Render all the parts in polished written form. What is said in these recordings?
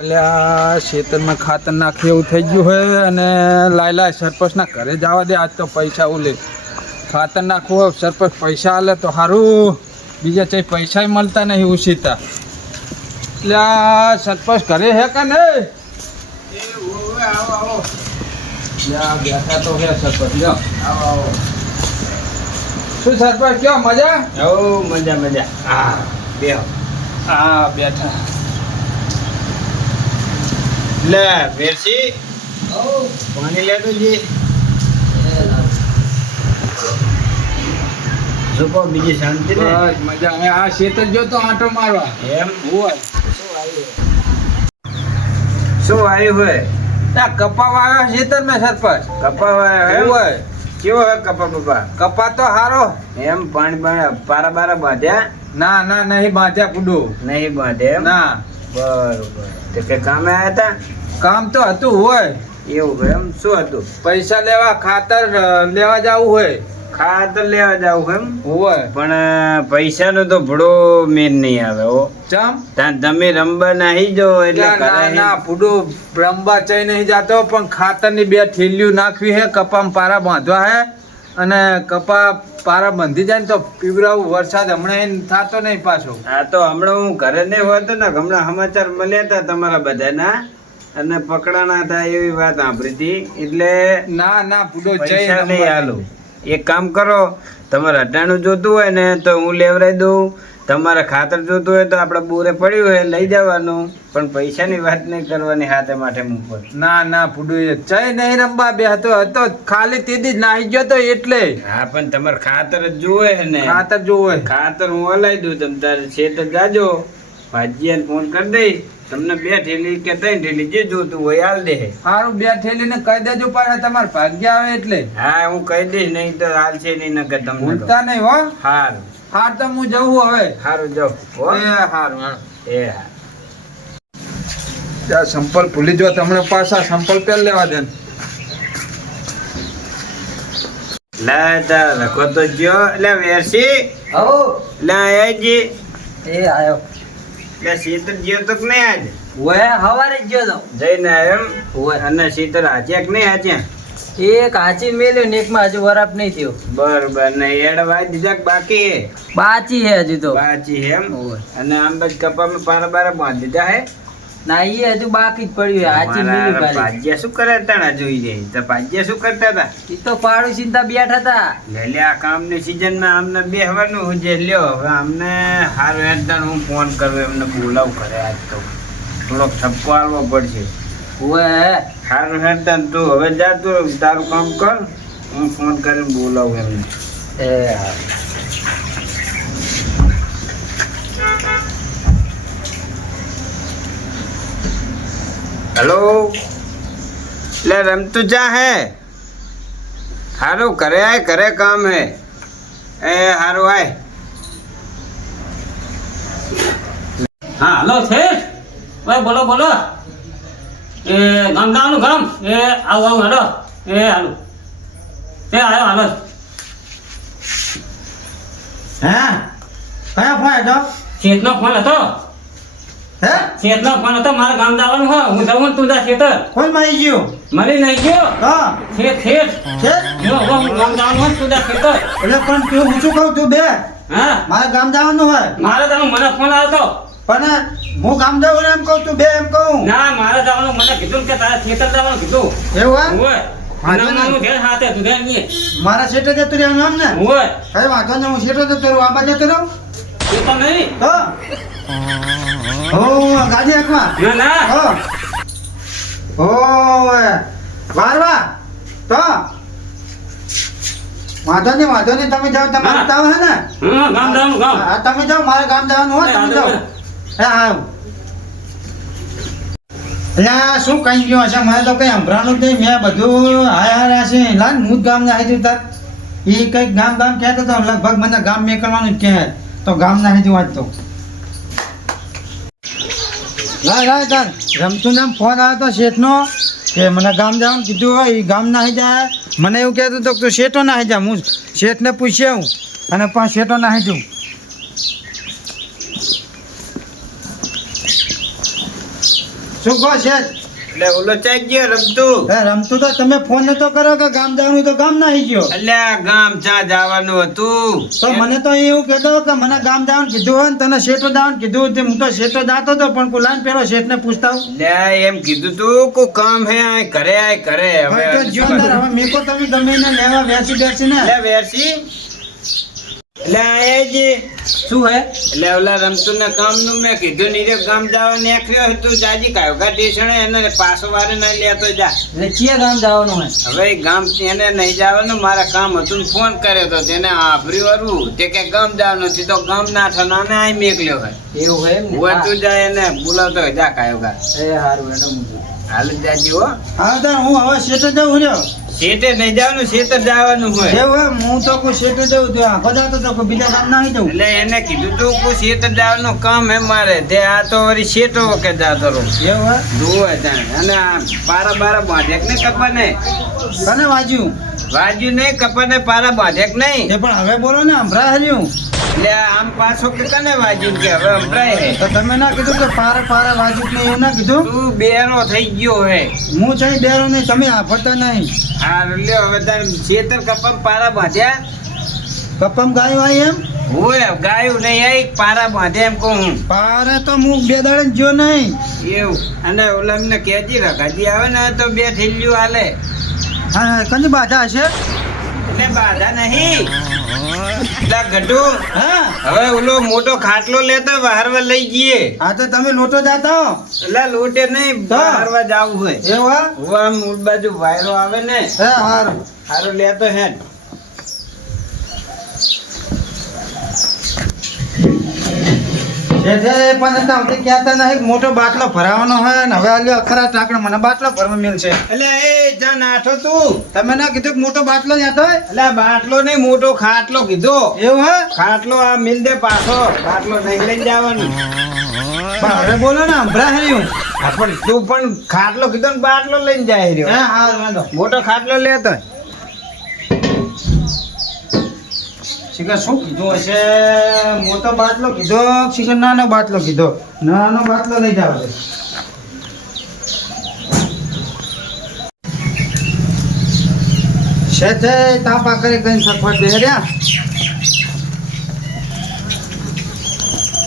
એટલે આ ખેતરમાં ખાતર નાખ્યું એવું થઈ ગયું હોય અને લાયલા સરપંચના ઘરે જવા દે. આજ તો પૈસા ઉલે ખાતર નાખવું હોય સરપંચ પૈસા આલે તો સારું, બીજા કઈ પૈસા મળતા નહીં ઉછીતા. એટલે આ સરપંચ ઘરે હે કે નહીં? આવો બેઠા તો હે સરપંચ. લ્યો આવો આવો. શું સરપંચ કયો મજા? મજા મજા. હા બેહો. હા બેઠા. લે વેરસી પાણી લેતો જી. સુકો બીજી શાંતિ ને? બસ મજા. હવે આ ખેતર જો તો આંટો મારવા એમ હોય. શું આવ્યું હોય? આ કપા વાવ્યો ખેતરમાં સરપંચ. કપા વાયો હોય. કેવો હોય કપા બપા? કપા તો હારો. એમ પાણી પારા બારા બાંધ્યા? ના ના નહીં બાંધ્યા કુડું. નહીં બાંધે એમ? ના. બરોબર. તે કે કામે આવ્યા હતા? કામ તો હતું હોય. એવું હોય એમ? શું હતું? પૈસા લેવા ખાતર લેવા જવું હોય. ખાતર લેવા જાવ એમ? હોય પણ પૈસાનો તો ભડો મેર નહીં આવે હો. ચમ તમે રમવા નાહી જો એટલે ના ના ફૂડું રંબા ચઈ નહીં જાતો, પણ ખાતરની 2 થેલીઓ નાખવી હે. કપામાં પારા બાંધવા હે અને કપા પારા બાંધી જાય ને તો પીવરાવું. વરસાદ હમણાં થતો નહીં પાછો. હા તો હમણાં હું ઘરે નહીં હોતો ને, હમણાં સમાચાર મળ્યા હતા તમારા બધાના અને પકડાના હતા એવી વાત સાંભળી હતી. એટલે ના ના ફૂડો પૈસા નહીં હાલું. એક કામ કરો, તમારે અટાણું જોતું હોય ને તો હું લેવરાઈ દઉં. તમારે ખાતર જોતું હોય તો આપણે બોરે પડ્યું હોય લઈ જવાનું, પણ પૈસાની વાત નહીં કરવાની હાથે માથે મૂકવા. ના ના ફૂડું ચઈ નહીં રમવા બે હતો ખાલી તેદી જ નાહી ગયો તો એટલે. હા પણ તમારે ખાતર જ જોવે ને? ખાતર જોવે. ખાતર હું હલાવી દઉં. તમે તારે છેત જાજો, ભાજીયાને ફોન કરી દઈશ. તમને 2 થેલી કે 3 થેલી જે જોતું હોય હાલ દે. સારું 2 થેલી ને કહી દેજો પાછા તમારે ભાગ્ય આવે એટલે. હા હું કહી દઈશ, નહીં તો હાલ છે નહીં નકર તમને. ભૂલતા નહીં હો. હારું હાર તો હું જવું હવે. હારું જાઓ. હારું એ હા. સંપલ ભૂલી જો તમને પાછા સંપલ પેલ લેવા દે. લા તા લખો તો જો. એટલે વેરસી લા આજી. એ આયો. એટલે શીતળ જ્યો તો કે નહીં આજે? ઓય હવારે જ ગયો તો. જઈને એમ? ઓય. અને શીતળ હાચ્યા કે નહીં હાચ્યા? એક હાચી મેલ્યો ને એકમાં હજુ વરાપ નહીં થયો. બરોબર. ને એડવા દીધા કે બાકી હે? બાચી હે હજુ તો. બાચી હે એમ? ઓય. અને આમ બસ કપામાં પારા બારા બાંધી દીધા હે? ના ઈ હજુ બાકી જ પડ્યું હે. હાચી મેલી તમારા ખાલી. ભાગ્યા શું કરે હતા જોઈ જાય તો? ભાગ્યા શું કરતા હતા? ઈ તો પાડોશી તા બેઠા હતા. લે આ કામની સિઝનમાં અમને બેહવાનું હું જે લ્યો. હવે અમને હારું હેડતા હું ફોન કરું, એમને બોલાવ કરે. આજ તો થોડોક ઠપકો આવવો પડશે. ઓય હારું હેડતા તું હવે જા, તું તારું કામ કર. હું ફોન કરીને બોલાવું એમને. એ હા. હેલો. લે રમતું જા હે? હારું ઘરે આય, ઘરે કામ હે. એ હારું આય. હા હલો શેઠ. ભાઈ બોલો બોલો. એ ગામડાનું ગામ. એ આવું હેડો. એ હાલો. એ આવ્યો હાલો. હા કયા ફોન હતો? શેઠનો ફોન હતો. હે શેઠનો ફોન હતો. મારે ગામ જવાનું હોય. હું જવું ને તું જા શેઠ. કોણ મારી ગયું? મળી નહીં ગયો. હા શેઠ શેઠ. છે જો હવે હું ગામ જવાનું હોય તું જા શેઠ. એટલે પણ તું હું શું કહું તું બે હા મારે ગામ જવાનું હોય મારે તમે મને ફોન આવતો. પણ હું ગામ જવું ને એમ કહું તું બે એમ કહું ના મારે જવાનું મને કીધું કે તારે શેઠ જવાનું કીધું. એવું હે હોય નાનું ઘેર હાથે તું ઘેર નહીં. મારા શેઠે જતું રહેવાનું એમ ને? હોય કઈ વાંધો નહીં, હું શેઠે જતો રહું, આંબા જતો રહું એ તો નહીં. તો હો ગાડી હાંકવા. ના ના હો વારવા તો વાંધો નહીં તમે જાઓ, તમારે હા. જાવ હે ને? હા ગામ જવાનું ગામ. હા તમે જાઓ, મારે ગામ જવાનું હોય, તમે જાઓ. હે હા એટલે શું કહી ગયો હશે? મને તો કઈ સંભળાણું જ નહીં. મેં બધું હાય છે લાન હું જ ગામ ના હેતું તાર એ કંઈક ગામ કહેતો હતો. લગભગ મને ગામ મેં કરવાનું જ કહે તો ગામ ના હેતું વાત તો લાય તાર રમતું નામ ફોન આવ્યો તો શેઠનો કે મને ગામ જવાનું કીધું હોય. એ ગામ ના જાય મને એવું કહેતું હતું કે તું શેઠો ના જા. હું શેઠને પૂછ્યું અને પણ શેઠો ના જઉં. શું કહો શેઠ? એટલે ઓલો ચાઈ ગયો રમતું. એ રમતું તો તમે ફોન નતો કર્યો કે ગામ જવાનું તો ગામ ના ગયો. એટલે આ ગામ ચા જવાનું હતું. તો મને તો એવું કહેતો કે મને ગામ જવાનું કીધું હોય ને તને શેઠો જવાનું કીધું હોય. હું તો શેઠો જાતો હતો પણ કુલાન પેલો શેઠ ને પૂછતા હું. એટલે એમ કીધું તું કોઈ કામ હે આ ઘરે આય ઘરે હવે તો જીવનદાર હવે મેકો તમે ગમે એને લેવા બેસી ને એટલે વેરસી એટલે આયા જી. શું હે એટલે ઓલા રમતું ને કામ નું મેં કીધું નીરે ગામ જવા નીકળ્યો તું જાજી કાયોગા ટેશન એને પાછો વારે ના લેતો જા. એટલે ચિયા ગામ જવાનું હે હવે એ ગામ એને નહીં જવાનું મારા કામ હતું ને ફોન કર્યો તો તેને આભર્યું હરું તે કે ગામ જવાનું હતી તો ગામ ના થનાને આઈ મેકલ્યો હોય એવું હે એમ ને? હું તું જાય એને બોલાવતો હોય જા કાયોગા એ હારું એનો મુદ્દો. હાલ જ જાજી હો. હા તો હું હવે શેઠે જવું રહ્યો. શેઠે નહીં જવાનું શેઠે જવાનું હોય. એવું હું તો કોઈ શેઠે જવું તો આખો જાતો તો કોઈ બીજા ગામ ના જવું. એટલે એને કીધું તું કોઈ શેઠે જવાનું કામ હે મારે તે આ તો વળી શેઠો વખત જાતો રહું એવું હે? જોવે જાણે અને આ પારા બારા બાંધેક ને કપાને તને વાજ્યું વાજ્યું નહીં કપાને પારા બાંધેક નહીં એ પણ હવે બોલો ને હમણાં હર્યું. એટલે આમ પાછો કે કને વાજ્યું કે હવે સંભળાય હે તો તમે ના કીધું કે પારા વાજ્યું કે એવું ના કીધું. તું બેરો થઈ ગયો હે. હું જઈ બેરો નહીં તમે આફરતા નહીં. હા લ્યો હવે તારે શેતર કપમ પારા બાંધ્યા કપમ ગાયું આવી એમ હોય ગાયું નહીં આઈ પારા બાંધે એમ કહું હું. પારે તો હું બે દાડે જો નહીં. એવું અને ઓલા એમને કહેજી રખાજી આવે ને તો બે થેલીઓ હાલે હા કની બાધા હશે. એટલે બાધા નહીં એટલે ગઢુ હા હવે ઓલો મોટો ખાટલો લેતો વાહરવા લઈ જઈએ. હા તો તમે લોટો જાતા હો. એટલે લોટે નહીં હા. વાહરવા જાવું હોય એવું હા? હું આમ ઉડ બાજુ વાયરો આવે ને હે હારું. હારો લેતો હે શેઠે પણ હતા તે કહેતા નહીં કે મોટો બાટલો ભરાવાનો હોય ને હવે આલ્યો અખરા ટાંકણ મને બાટલો ભરવા મળશે. એટલે એ જા નાઠો તું. તમે ના કીધું કે મોટો બાટલો લેતો હોય. એટલે આ બાટલો નહીં મોટો ખાટલો કીધો. એવું હે? ખાટલો આ મિલ દે પાછો બાટલો નહીં લઈ જવાનું. પણ હવે બોલો ને હમણાં હર્યું. હા, પણ તું પણ ખાટલો કીધો ને બાટલો લઈને જાય રહ્યો. હે હારું વાંધો. મોટો ખાટલો લેતો શિખર શું કીધું હશે? મોટો બાટલો કીધો શિખર નાનો બાટલો કીધો. નાનો બાટલો લઈ જાવ છે. શેઠે તાપા કરી કઈ સફળ બેર્યા.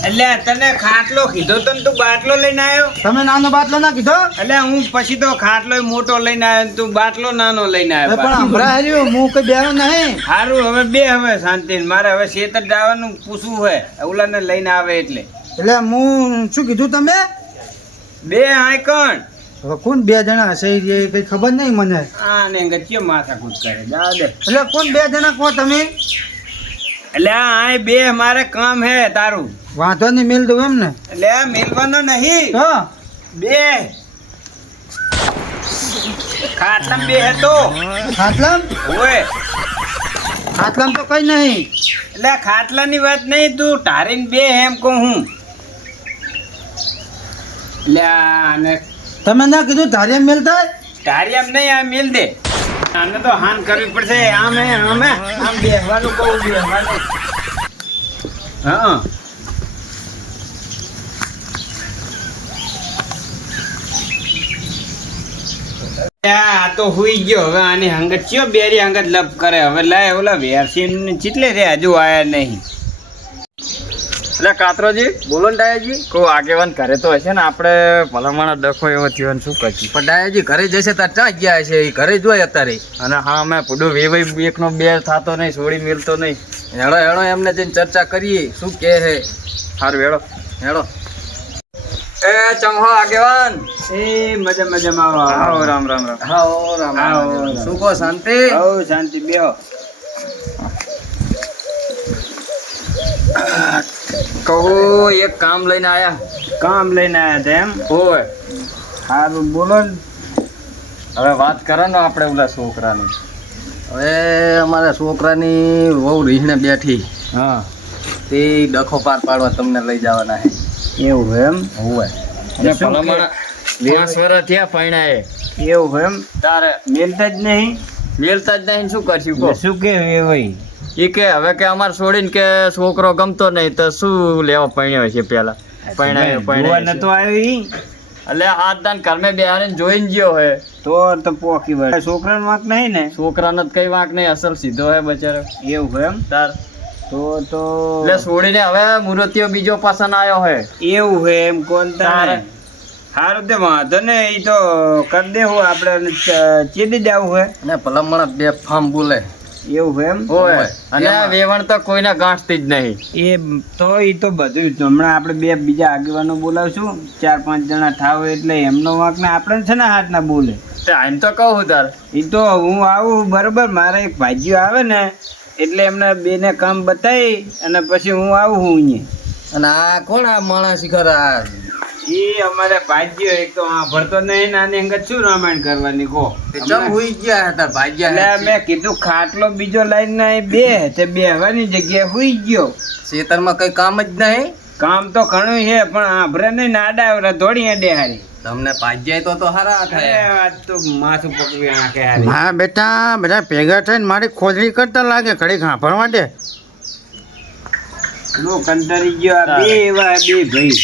એટલે તને ખાટલો કીધો તો ને તું બાટલો લઈને આવ્યો. તમે નાનો બાટલો ના કીધો. એટલે હું પછી તો ખાટલો મોટો લઈને આવ્યો ને તું બાટલો નાનો લઈને એ પણ આવ્યો. હમણાં હર્યું હું કઈ બેરો નહીં. સારું હવે બે હવે શાંતિ મારે હવે શેતર જવાનું પૂછવું હોય ઓલાને લઈને આવે એટલે એટલે હું શું કીધું તમે? બે હાય કણ હવે કોણ બે જણા હશે એ કઈ ખબર નહીં મને. આ ને ગચ્ચે માથા કૂદ કરે જા દે. એટલે કોણ બે જણા કહો તમે? એટલે આ હાય બે મારે કામ હે તારું. વાંધો નહીં મેલ દઉં એમ ને. એટલે આ મેલવાનો નહીં તો બે ખાટલામાં બે હે તો ખાટલામ ઓય ખાટલામ તો કઈ નહીં. એટલે આ ખાટલાની વાત નહીં તું ધારીને બે એમ કહું હું. એટલે આને તમે ના કીધું ધારિયા મેલ થાય. ધારી એમ નહીં આ મેલ દે. આને તો હાન કરવી પડશે આમે આમ બેહવાનું કહું બેહવાનું. હા આ તો હુઈ ગયો હવે આની હંગત ચિયો બેરી હંગત લપ કરે હવે લાય ઓલા વેરસી ચીટલે રે હજુ આયા નહીં. એટલે કાતરોજી બોલો ને ડાયાજી કોઈ આગેવાન ઘરે તો હશે ને આપણે ભલામણ ડખો એવો થયો ને શું કરશું પણ ડાયાજી ઘરે જશે તાર ચા ગયા હશે એ ઘરે જોય અત્યારે અને હા અમે પૂડું વેવાઈ એકનો બે થતો નહીં છોડી મિલતો નહીં હેડો હેડો એમને જઈને ચર્ચા કરીએ શું કહે હે સારું હેડો હેડો એ ચમહો આગેવાન એ મજામાં આવો રામ રામ રામ આવો રામ આવો. શું કહો શાંતિ હવ શાંતિ બેહો. કહું એક કામ લઈને આયા કામ લઈને આયા હતા એમ. હોય સારું બોલો ને. હવે વાત કરો ને આપણે ઓલા છોકરાની હવે અમારા છોકરાની વહુ રીહણે બેઠી હા તે ડખો પાર પાડવા તમને લઈ જવાના છે એવું એમ. હોય અને ભલામણ 5 વર્ષ થયા પૈણાએ એવું એમ. તારે મેલતા જ નહીં. મેલતા જ નહીં શું કરશું કહો શું કે ભાઈ એ કે હવે કે અમારે છોડીને કે છોકરો ગમતો નહીં તો શું લેવા પૈણ્યો છે પેલા જોવા પૈણાએ નતો આવ્યો ઈ. એટલે હાથ દાન ઘરમાં બેહારીને જોઈને ગયો હે. તો પોકી વળે છોકરાનો વાંક નહીં ને છોકરાનો તો કઈ વાંક નહીં, અસલ સીધો હે બચારો. એવું હોય એમ તાર તો એટલે છોડીને હવે મૂર્તિઓ બીજો પસંદ આવ્યો હે. એવું હોય એમ કોણ તારે. સારું તે વાંધો ને એ તો કરી દેવું આપણે ચીડી જવું હોય અને ભલામણ બે ફામ બોલે એવું હોય એમ હોય. અને વેવણ તો કોઈને ગાંઠતી જ નહીં. એ તો બધું જ. હમણાં આપણે બીજા આગેવાનો બોલાવશું 4-5 જણા થાવ એટલે એમનો વાંક ને આપણે છે ને હાથ ના બોલે. આમ તો કહું તાર એ તો હું આવું બરોબર, મારા એક ભાઈઓ આવે ને એટલે એમને બેને કામ બતાવી અને પછી હું આવું હું અહીંયા. અને આ કોણ આ માણસ ખરા? એ અમારે ભાઈઓ એક તો ભરતો નહીં, નાની અંગત શું રામાયણ કરવાની કહો. ચમ હુઈ ગયા હતા ભાગ્યા. એટલે મેં કીધું ખાટલો બીજો લાઈને બે તે બેહવાની જગ્યાએ હુઈ ગયો. ખેતરમાં કઈ કામ જ નહીં. કામ તો ઘણું છે પણ આભરે નહીં ને આડા દોડી અડે હારી. તમને ભાગ્યા તો હારા થાય. વાત તો માથું પકવી નાખે હારી. હા બેટા, બધા ભેગા થઈને મારી ખોદણી કરતા લાગે ઘડીક હાંભળ માટે. લો કંટાળી ગયો આ બે એવા બે ભાઈ.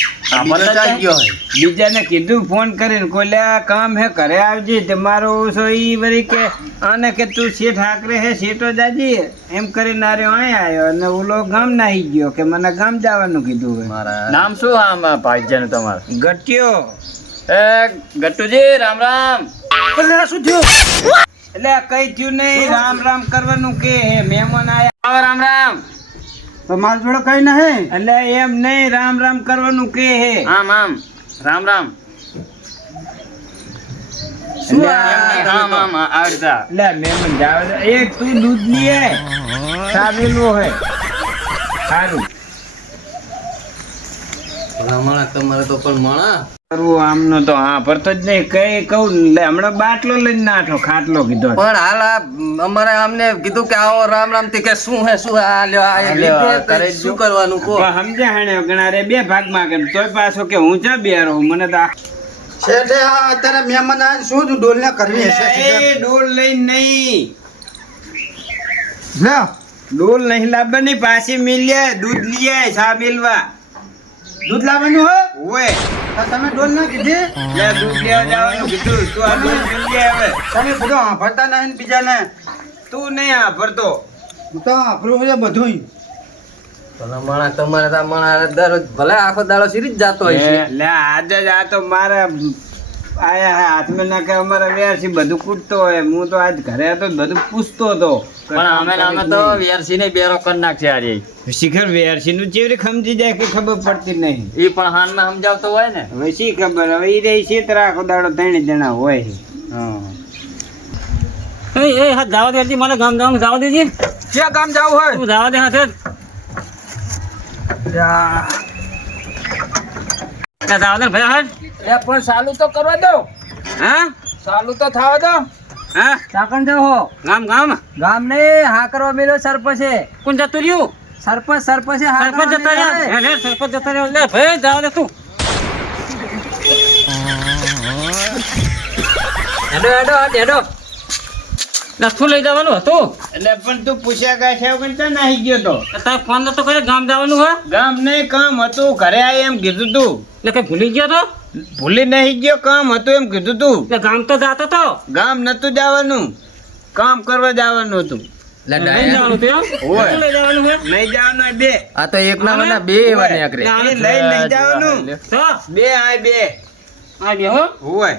બીજાને કીધું ફોન કરીને કોલે આ કામ હે ઘરે આવજે તમારો ઓછો ઈ વળી કે આને કે તું શેઠ હાકરે હે શેઠો જાજી એમ કરીને આર્યો અહીંયા આવ્યો અને ઓલો ગામ નાહી ગયો કે મને ગામ જવાનું કીધું હોય. નામ શું આમ ભાગ્યા તમારું? ગટ્યો. એ ગટ્ટુજી રામ રામ. શું થયું? એટલે આ કઈ થયું નહીં, રામ રામ કરવાનું કે હે મહેમાન આયા. રામ રામ. તો મારી જોડે કઈ નહીં. એટલે એમ નહીં, રામ રામ કરવાનું કે હે. આમ આમ રામ રામ. એટલે આમ આમ આવડતા. એટલે મહેમાન જાવ એક તું દૂધ લીએ સાવેલું હે સારું ભલામણ તમારે તો પણ મણા કરવું આમનો તો હા ભરતો જ નહીં. કઈ કહું લે હમણાં બાટલો લઈને નાઠો ખાટલો કીધો. પણ હાલ આ અમારે અમને કીધું કે આવો રામ રામ થી કે શું હે શું આ લ્યો આ લીધે કરે શું કરવાનું કો. સમજ્યા હાણે ગણા રે બે ભાગમાં કે તોય પાછો કે હું ચા બે રહું મને તો શેઠે આ અત્યારે મહેમાન આવે શું તું ડોલ ના કરવી હશે? એ ડોલ લઈને નહીં, લે ડોલ નહીં લાવવાની, પાછી મિલે દૂધ લઈએ સા મિલવા. દૂધ લાવવાનું હોય ઓય તો તમે ડોલ ના કીધી. લે દૂધ લેવા જવાનું કીધું તું આ દૂધ મિલ આવે. તમે બધું હાંભળતા નહીં ને બીજાને. તું નહીં હા ભરતો. હું તો હાંભળું છે બધું. ભલામણ તમારે તો મણા દરરોજ ભલે આખો દાડો સીરી જ જાતો હોય છે. લે આજે જ આ તો મારા આયા હે હાથમાં નાખે અમારા વ્યાસી બધું કૂટતો હોય. હું તો આજ ઘરે હતો બધું પૂછતો હતો પણ અમે તો વેરસી ને બેરો કરી નાખશે આજે. શિખર વેરસી નું ચેવરી સમજી જાય કે ખબર પડતી નહીં. એ પણ હાન માં સમજાવતો હોય ને. હવે શી ખબર, હવે ઈ રહી છેતર આખો દાડો 3 જણા હોય. એ હા જવા દેજી, મને ગામ જવાનું જવા દેજી. ક્યાં ગામ જવું હોય? તું જવા દે હાથે જ. જવા દે ભાઈ હાથ. એ પણ ચાલુ તો કરવા દો. હા ચાલુ તો થવા દો. હા ચાકણ જાવ હો ગામ ગામ ને હા કરવા મેલો સરપંચે. કોણ જતું રહ્યું? સરપંચે હા સરપંચ જતા રહ્યા. લે સરપંચ જતા રહ્યા. લે ભાઈ જવા દે તું. હેડો નથું લઈ જવાનું હતું. એટલે પણ તું પૂછ્યા ગયા છે વગર ક્યાં નાહી ગયો તો? તારે ફોન નતો કર્યો ગામ જવાનું હોય ગામ નહીં કામ હતું ઘરે આય એમ કીધું તું. એટલે કઈ ભૂલી ગયો તો? ભૂલી નહીં ગયો, કામ હતું એમ કીધું તું. એટલે ગામ તો જાતો તો. ગામ નતું જવાનું, કામ કરવા જવાનું હતું. લઈ જવાનું હતું એમ? હોય. નતું લઈ જવાનું હોય? નહીં જવાનું હોય બે. આ તો એક ના મને બે એવા નીકળે. એ લઈ નહીં જવાનું. તો બે આય બે. આ બે હો હોય.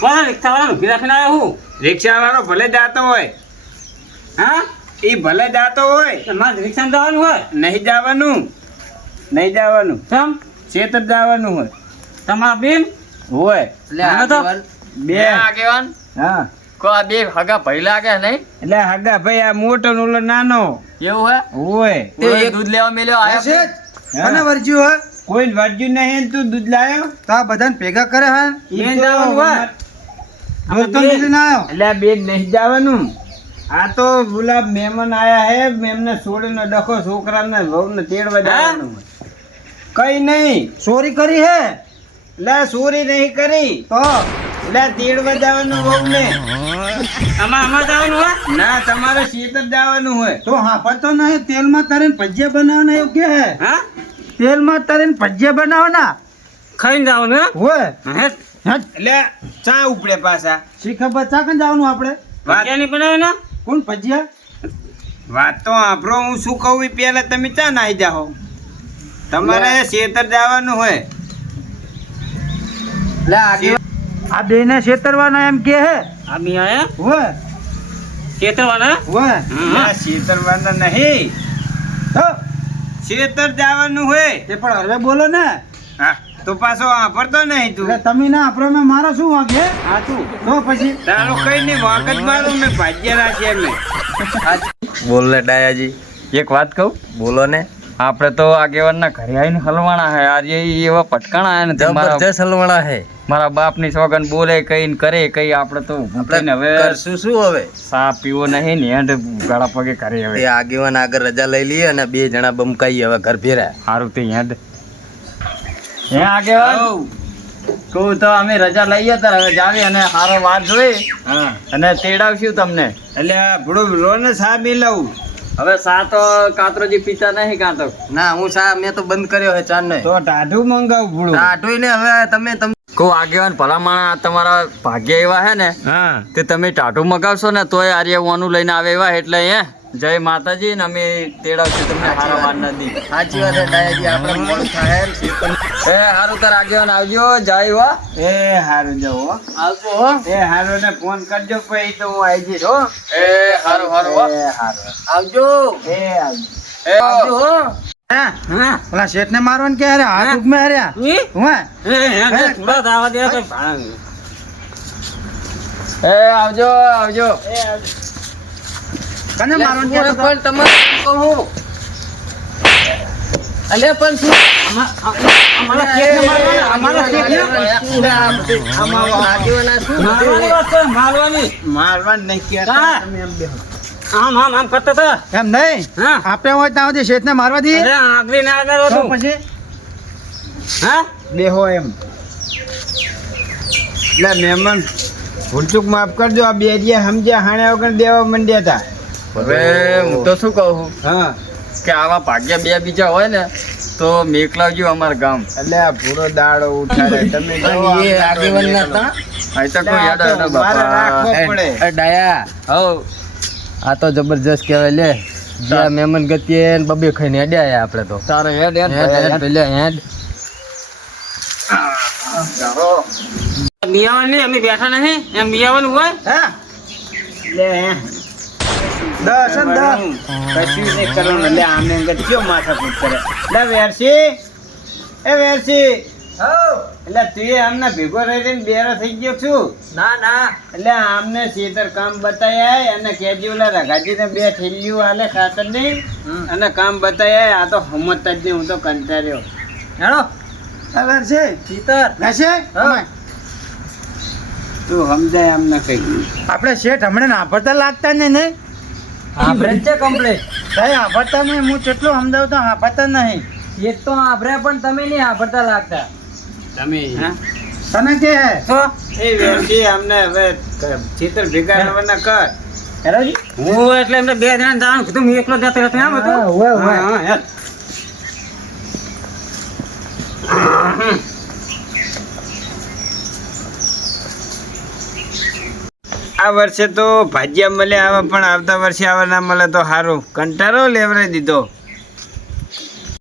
કોણ રિક્ષા વાળા ઉભી રાખીને આવ્યો હું? રિક્ષા વાળો ભલે જાતો હોય, હા એ ભલે જાતો હોય, તો મારે રિક્ષામાં જવાનું હોય. નહીં જવાનું, નહીં જવાનું, કેમ? છેતર જવાનું હોય. તમારા બેન હોય એટલે આનો તો- આગેવાન બે. બે આગેવાન હા કો આ બે હગા ભાઈ લાગે નહીં એટલે હગા ભાઈ આ મોટો ને ઓલો નાનો એવું હે. હોય. તે એક દૂધ લેવા મેલ્યો આયો છે. અને વર્જ્યું હોય કોઈ વર્જ્યું નહીં ને તું દૂધ લાયો. તો આ બધાને ભેગા કરે હે. ઈ તો ડોલ તો લીધે ના આવ્યો. એટલે આ બેન નહીં જવાનું. આ તો ગુલાબ મહેમાન આયા હે, એમને છોડીને ડખો છોકરાને વહુને તેડવા જવાનું હોય. કઈ નહીં. ચોરી કરી હે લે ચોરી નહીં કરી, તો લે તેડવા જવાનું વહુને. આમાં જવાનું હોય? ના તમારે શેતર જવાનું હોય. તો હાંભળતો નહીં. તેલમાં તરીને ભજીયા બનાવવાના એવું કે હે. હા તેલમાં તરીને ભજીયા બનાવવાના. ખાઈને જવાનું હે? હોય હેટ. હેટ. એટલે ચા ઉપડે પાછા શી ખબર ચા કન જવાનું આપણે ભજીયા નહીં બનાવે ને? કોણ ભજીયા વાત તો આપણો હું શું કહું એ પહેલા તમે ચા નાહી જાઓ તમારે ખેતર જવાનું હોય લે આગળ આ બેને છેતરવાના એમ કે હે આ બી આયા? હોય ખેતરવાળા? હોય ના ખેતરવાના નહીં હો, ખેતર જવાનું હોય તે પણ હવે બોલો ને હા તો પાછો વાપરતો નહીં તું એટલે તમે ના આપણે મેં મારો શું વાગે હા તું તો પછી તારો કઈ નહીં વાંક જ મારું મેં ભાગ્ય રાખી એમને બોલ ને ડાયાજી એક વાત કહું બોલો ને આપણે તો આગેવાનના ઘરે આવીને હલવાણા હે આજે ઈ એવા પટકાણા હે ને તે જબરજસ્ત હલવાણા હે મારા બાપની સોગન બોલે કઈ ને કરે કઈ આપણે તો ભૂખીને હવે કરશું શું હવે સા પીવો નહીં ને હેન્ડ ગાળા પગે કરે તે હવે આગેવાન આગળ રજા લઈ લઈએ અને 2 જણા બમકાઈએ હવે ઘર ફેર્યા સારું તે હેન્ડ હે આગેવાન કહું તો અમે રજા લઈએ તાર હવે જાવી અને સારો વાત જોઈ હા અને તેડાવશું તમને એટલે ભૂડો લો ને સા બી લઉં હવે સા તો કાતરોજી પીતા નહીં કાં તો ના હું ચા મેં તો બંધ કર્યો હે ચા ને તો ટાઢું મંગાવું ભૂડું આટોય ને હવે તમે કહું આગેવાન ભલા માણા તમારા ભાગ્ય એવા હે ને હા તે તમે ટાઢું મગાવશો ને તોય આર્યવાનું લઈને આવે એવા એટલે જય માતાજી ને અમે તેડાવશું તમને સારા વાર નથી સાચી વાત છે ડાયાજી આપણે મોડું થાય એમ છે પણ એ સારું તાર આગેવાન આવજો જય હો એ હારું જવો આવજો હો એ હારું ને ફોન કરજો પછી તો હું આવી જઈશ હો એ સારું સારું હો એ હારું આવજો એ આવજો આવજો હો હે હા. ઓલા શેઠ ને મારવાનું કે હારે હાથ ઉગમે હાર્યા ઈ? હોય એ, બસ આવા દે કઈ ભાણ. એ આવજો આવજો કને મારવાનું કે પણ તમારે શું કહું અલે પણ શું અમારા શેઠને મારવાના, અમારા શેઠને આગેવાના શું મારવાની વાત છે, મારવાની. મારવાનું નહીં હા. કહેતા તમે એમ બેહો આમ કરતા હતા. એમ નહીં હા. આપણે હોય ત્યાં સુધી શેઠ ને મારવા દઈએ અરે આગળી ના આગળ તો હતું. પછી હા? બેહો એમ એટલે મહેમાન ભૂલચૂક માફ કરજો આ બે જે સમજ્યા હાણ્યા વગર દેવા માંડ્યા હતા હવે હું તો શું કહું હા કે આવા ભાગ્ય બે બીજા હોય ને તો મેકલાવજો અમારા ગામ એટલે આ પૂરો દાડો ઉઠાડે તમે જો પણ એ આગેવાન ના હતા અહીં તો કોઈ યાદ આવે મારે રાખવો બાપા પડે એ ડાયા હો આ તો જબરજસ્ત કહેવાય લે જ્યાં મહેમાન ગતિએ ને બબે ખાઈને અડ્યા આપણે તો તારે હેડ હેડ હેડ, હેડ, પેલે હેડ બિયાવાનું નહીં, અમે બેઠા નહીં એમ બિયાવાનું હોય. હે એટલે દસ ને દસ કશું નહીં કરવાનું એટલે આમે અંગત કયો માથાકૂટ કરે એટલે વેરસી એ વેરસી એટલે તું આમના ભેગો રહીને બેરો થઈ ગયો છું ના ના એટલે આમને ખેતર કામ બતાયા અને કેજી ઓલા રઘાજીને 2 થેલીઓ આલે ખાતર ની અને કામ બતાયા આ તો હમત જ નહીં હું તો કંટાળ્યો હેડો હવે છે ચીતર રહેશે તું સમજાય આમને કઈ આપણે શેઠ હમણાં નાભરતા લાગતા ને નહીં આપણે જ છે કમ્પ્લેટ. કઈ આભરતા નહીં હું કેટલું સમજાવતો આભરતા નહીં એક તો આભરે પણ તમે નહીં આભરતા લાગતા. તમે તને કે હે તો એ વેરસી આમને હવે ખેતર ભેગા કરવાના કર હેરોજી હું એટલે એમને 2 જણા જવાનું કીધું, હું એકલો જતો રહેતો એમ હતું. હોય હા, હા, હેડ. આ વર્ષે તો ભાજ્યા મળે આવા પણ આવતા વર્ષે આવા ના મળે તો સારું કંટાળો લેવરાઈ દીધો